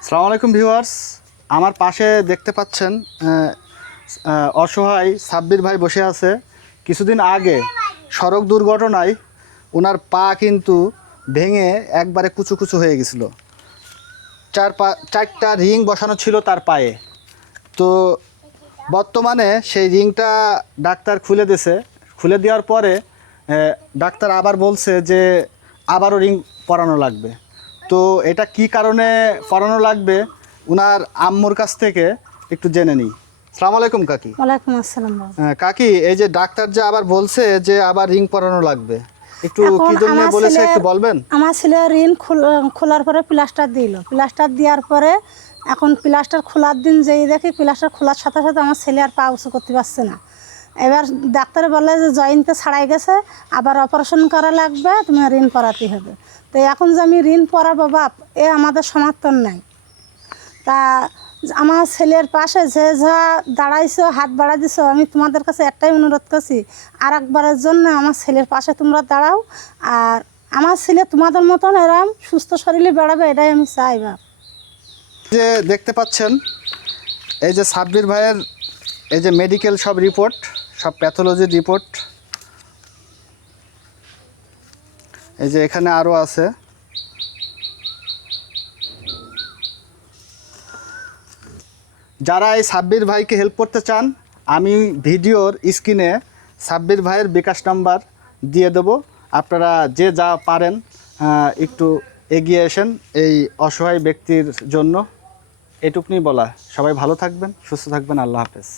আসসালামু আলাইকুম ভিউয়ার্স, আমার পাশে দেখতে পাচ্ছেন অসহায় সাব্বির ভাই বসে আছে। কিছুদিন আগে সড়ক দুর্ঘটনায় ওনার পা কিন্তু ভেঙে একবারে কুচু কুচু হয়ে গেছিলো। চারটা রিং বসানো ছিল তার পায়ে। তো বর্তমানে সেই রিংটা ডাক্তার খুলে দিয়েছে। খুলে দেওয়ার পরে ডাক্তার আবার বলছে যে আবারও রিং পরানো লাগবে। তো এটা কি কারণে পরানো লাগবে উনার আম্মুর কাছ থেকে একটু জেনে নিই। আসসালামু আলাইকুম কাকি। ওয়ালাইকুম আসসালাম। কাকি, এই যে ডাক্তার যে আবার বলছে যে আবার রিং পরানো লাগবে, একটু এখন কি জন্য আমার বলেছে ছেলে- একটু বলবেন? আমার ছেলে ঋণ খোলার পরে প্লাস্টার দিল। প্লাস্টার দেওয়ার পরে এখন প্লাস্টার খোলার দিন যেই দেখি প্লাস্টার খোলার সাথে সাথে আমার ছেলে আর পা উঁচু করতে পারছে না। এবার ডাক্তার বলে যে জয়েন্টে ছাড়াই গেছে, আবার অপারেশন করা লাগবে, তুমি ঋণ পরাতে হবে। তো এখন যে আমি ঋণ পরাবো বাপ, এ আমাদের সমর্থন নাই। তা আমার ছেলের পাশে যে যা দাঁড়াইছো, হাত বাড়াই দিছো, আমি তোমাদের কাছে একটাই অনুরোধ করছি, আর একবারের জন্য আমার ছেলের পাশে তোমরা দাঁড়াও। আর আমার ছেলে তোমাদের মতন এরম সুস্থ শরীরে বেড়াবে, এটাই আমি চাই বাপ। যে দেখতে পাচ্ছেন এই যে সাব্বির ভাইয়ের এই যে মেডিকেল সব রিপোর্ট, সব প্যাথোলজির রিপোর্ট এই যে এখানে আরও আছে। যারা এই সাব্বির ভাইকে হেল্প করতে চান, আমি ভিডিওর স্ক্রিনে সাব্বির ভাইয়ের বিকাশ নাম্বার দিয়ে দেবো। আপনারা যে যা পারেন একটু এগিয়ে আসেন এই অসহায় ব্যক্তির জন্য। এটুকুনি বলা। সবাই ভালো থাকবেন, সুস্থ থাকবেন। আল্লাহ হাফেজ।